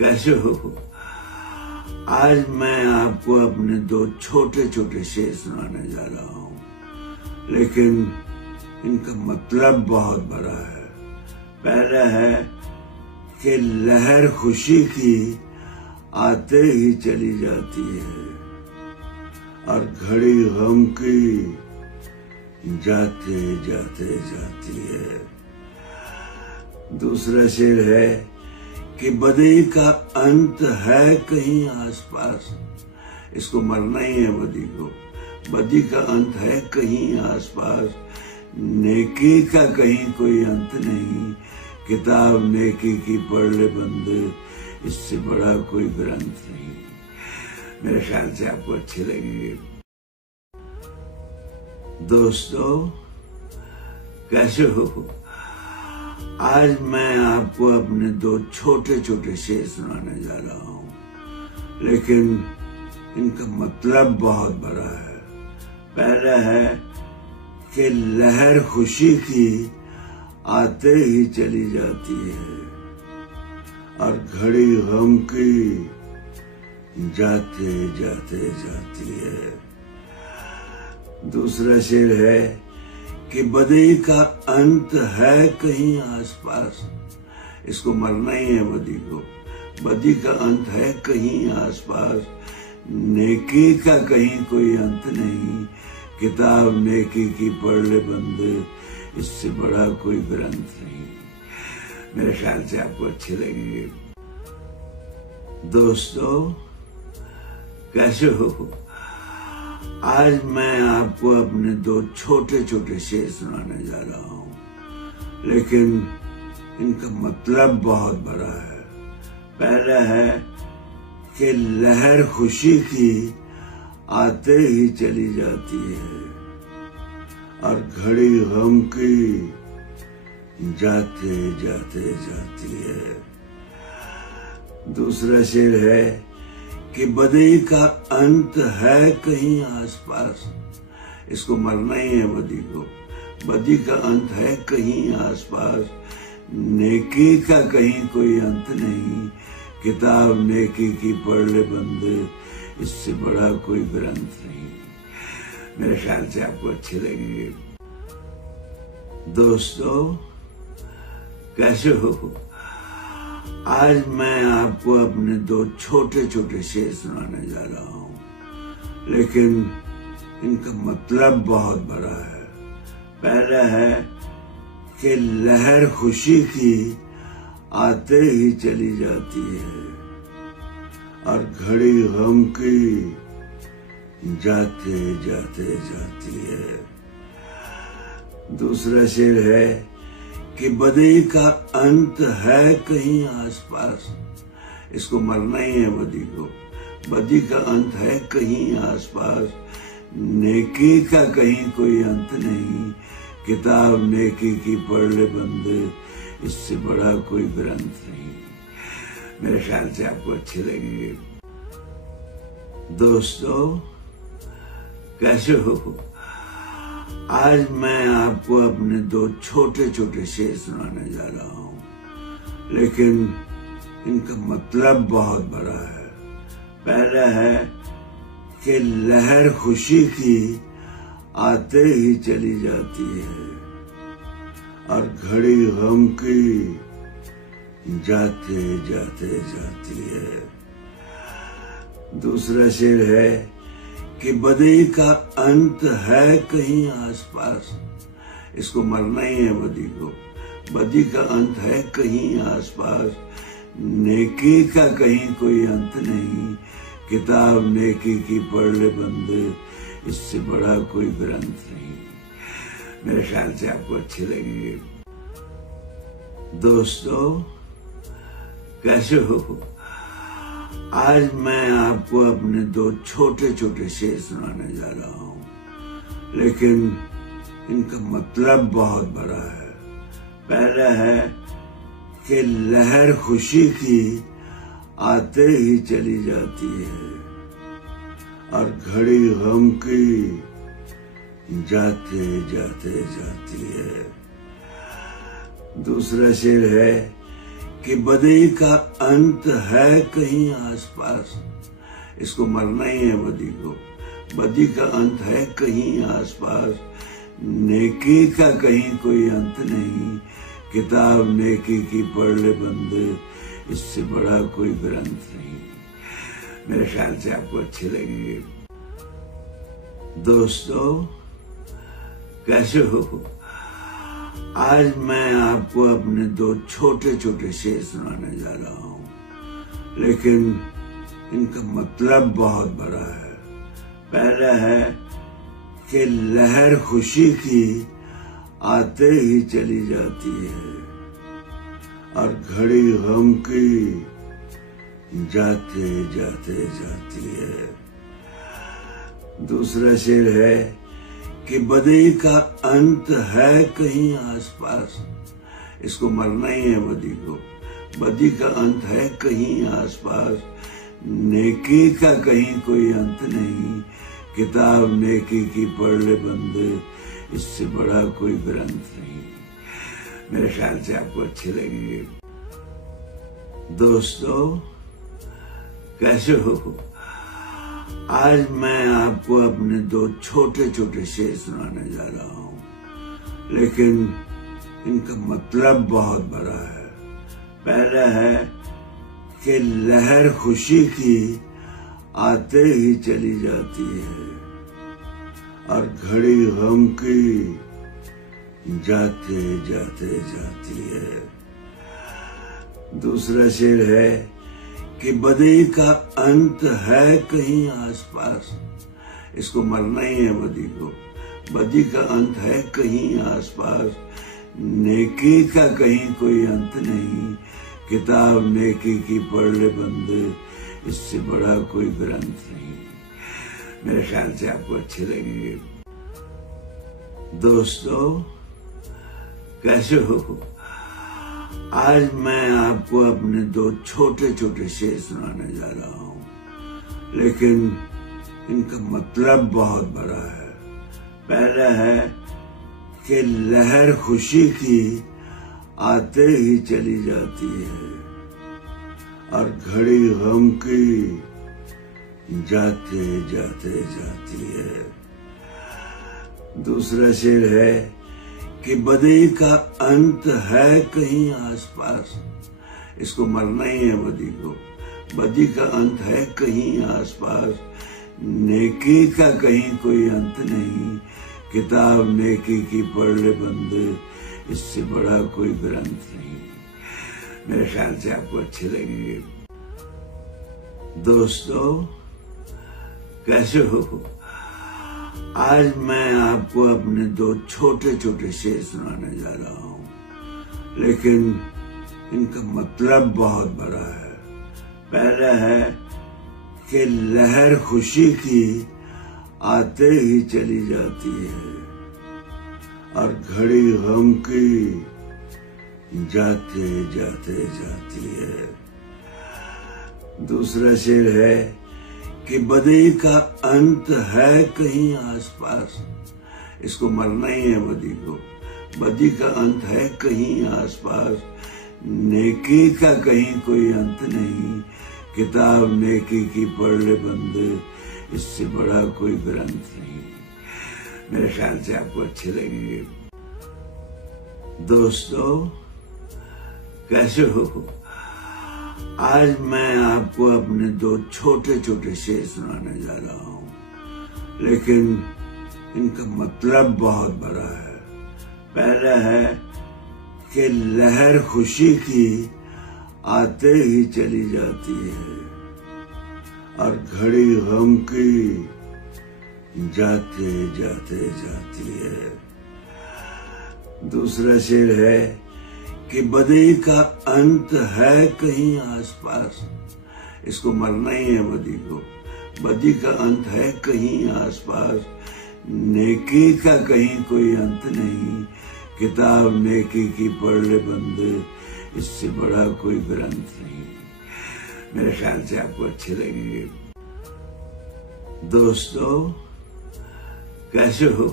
कैसे हो? आज मैं आपको अपने दो छोटे छोटे शेर सुनाने जा रहा हूँ, लेकिन इनका मतलब बहुत बड़ा है। पहला है कि लहर खुशी की आते ही चली जाती है और घड़ी गम की जाते जाते जाती है। दूसरा शेर है कि बदी का अंत है कहीं आसपास। इसको मरना ही है बदी को। बदी का अंत है कहीं आसपास, नेकी का कहीं कोई अंत नहीं। किताब नेकी की पढ़ ले बंदे, इससे बड़ा कोई ग्रंथ नहीं। मेरे ख्याल से आपको अच्छी लगेगी। दोस्तों, कैसे हो? आज मैं आपको अपने दो छोटे छोटे शेर सुनाने जा रहा हूँ, लेकिन इनका मतलब बहुत बड़ा है। पहला है कि लहर खुशी की आते ही चली जाती है और घड़ी गम की जाते जाते जाती है। दूसरा शेर है कि बदी का अंत है कहीं आसपास। इसको मरना ही है बदी को। बदी का अंत है कहीं आसपास, नेकी का कहीं कोई अंत नहीं। किताब नेकी की पढ़ ले बंदे, इससे बड़ा कोई ग्रंथ नहीं। मेरे ख्याल से आपको अच्छी लगेगी। दोस्तों, कैसे हो? आज मैं आपको अपने दो छोटे छोटे शेर सुनाने जा रहा हूँ, लेकिन इनका मतलब बहुत बड़ा है। पहला है कि लहर खुशी की आते ही चली जाती है और घड़ी गम की जाते जाते जाती है। दूसरा शेर है कि बदी का अंत है कहीं आसपास। इसको मरना ही है बदी को। बदी का अंत है कहीं आसपास, नेकी का कहीं कोई अंत नहीं। किताब नेकी की पढ़ ले बंदे, इससे बड़ा कोई ग्रंथ नहीं। मेरे ख्याल से आपको अच्छी लगेगी। दोस्तों, कैसे हो? आज मैं आपको अपने दो छोटे छोटे शेर सुनाने जा रहा हूँ, लेकिन इनका मतलब बहुत बड़ा है। पहला है कि लहर खुशी की आते ही चली जाती है और घड़ी गम की जाते जाते जाती है। दूसरा शेर है कि बदी का अंत है कहीं आसपास। इसको मरना ही है बदी को। बदी का अंत है कहीं आसपास, नेकी का कहीं कोई अंत नहीं। किताब नेकी की पढ़ ले बंदे, इससे बड़ा कोई ग्रंथ नहीं। मेरे ख्याल से आपको अच्छी लगेगी। दोस्तों, कैसे हो? आज मैं आपको अपने दो छोटे छोटे शेर सुनाने जा रहा हूँ, लेकिन इनका मतलब बहुत बड़ा है। पहला है कि लहर खुशी की आते ही चली जाती है और घड़ी गम की जाते जाते जाती है। दूसरा शेर है कि बदी का अंत है कहीं आसपास। इसको मरना ही है बदी को। बदी का अंत है कहीं आसपास, नेकी का कहीं कोई अंत नहीं। किताब नेकी की पढ़ ले बंदे, इससे बड़ा कोई ग्रंथ नहीं। मेरे ख्याल से आपको अच्छी लगेगी। दोस्तों, कैसे हो? आज मैं आपको अपने दो छोटे छोटे शेर सुनाने जा रहा हूँ, लेकिन इनका मतलब बहुत बड़ा है। पहला है कि लहर खुशी की आते ही चली जाती है और घड़ी गम की जाते जाते जाती है। दूसरा शेर है कि बदी का अंत है कहीं आसपास। इसको मरना ही है बदी को। बदी का अंत है कहीं आसपास, नेकी का कहीं कोई अंत नहीं। किताब नेकी की पढ़ ले बंदे, इससे बड़ा कोई ग्रंथ नहीं। मेरे ख्याल से आपको अच्छी लगेगी। दोस्तों, कैसे हो? आज मैं आपको अपने दो छोटे छोटे शेर सुनाने जा रहा हूं, लेकिन इनका मतलब बहुत बड़ा है। पहला है कि लहर खुशी की आते ही चली जाती है और घड़ी गम की जाते जाते जाती है। दूसरा शेर है कि बदी का अंत है कहीं आसपास। इसको मरना ही है बदी को। बदी का अंत है कहीं आसपास, नेकी का कहीं कोई अंत नहीं। किताब नेकी की पढ़ ले बंदे, इससे बड़ा कोई ग्रंथ नहीं। मेरे ख्याल से आपको अच्छी लगेगी। दोस्तों, कैसे हो? आज मैं आपको अपने दो छोटे छोटे शेर सुनाने जा रहा हूं, लेकिन इनका मतलब बहुत बड़ा है। पहला है कि लहर खुशी की आते ही चली जाती है और घड़ी गम की जाते जाते जाती है। दूसरा शेर है कि बदी का अंत है कहीं आसपास। इसको मरना ही है बदी को। बदी का अंत है कहीं आसपास, नेकी का कहीं कोई अंत नहीं। किताब नेकी की पढ़ ले बंदे, इससे बड़ा कोई ग्रंथ नहीं। मेरे ख्याल से आपको अच्छी लगेगी। दोस्तों, कैसे हो? आज मैं आपको अपने दो छोटे छोटे शेर सुनाने जा रहा हूं, लेकिन इनका मतलब बहुत बड़ा है। पहला है कि लहर खुशी की आते ही चली जाती है और घड़ी गम की जाते जाते जाती है। दूसरा शेर है कि बदी का अंत है कहीं आसपास। इसको मरना ही है बदी को। बदी का अंत है कहीं आसपास, नेकी का कहीं कोई अंत नहीं। किताब नेकी की पढ़ ले बंदे, इससे बड़ा कोई ग्रंथ नहीं। मेरे ख्याल से आपको अच्छी लगेगी। दोस्तों, कैसे हो? आज मैं आपको अपने दो छोटे छोटे शेर सुनाने जा रहा हूं, लेकिन इनका मतलब बहुत बड़ा है। पहला है कि लहर खुशी की आते ही चली जाती है और घड़ी गम की जाते जाते जाती है। दूसरा शेर है कि बदी का अंत है कहीं आसपास। इसको मरना ही है बदी को। बदी का अंत है कहीं आसपास, नेकी का कहीं कोई अंत नहीं। किताब नेकी की पढ़ ले बंदे, इससे बड़ा कोई ग्रंथ नहीं। मेरे ख्याल से आपको अच्छी लगेगी। दोस्तों, कैसे हो? आज मैं आपको अपने दो छोटे छोटे शेर सुनाने जा रहा हूं, लेकिन इनका मतलब बहुत बड़ा है। पहला है कि लहर खुशी की आते ही चली जाती है और घड़ी गम की जाते जाते जाती है। दूसरा शेर है कि बदी का अंत है कहीं आसपास। इसको मरना ही है बदी को। बदी का अंत है कहीं आसपास, नेकी का कहीं कोई अंत नहीं। किताब नेकी की पढ़ ले बंदे, इससे बड़ा कोई ग्रंथ नहीं। मेरे ख्याल से आपको अच्छी लगेगी। दोस्तों, कैसे हो?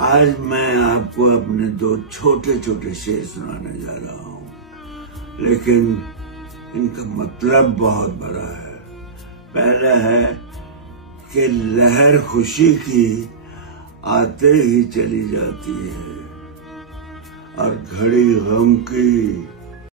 आज मैं आपको अपने दो छोटे छोटे शेर सुनाने जा रहा हूं, लेकिन इनका मतलब बहुत बड़ा है। पहला है कि लहर खुशी की आते ही चली जाती है और घड़ी गम की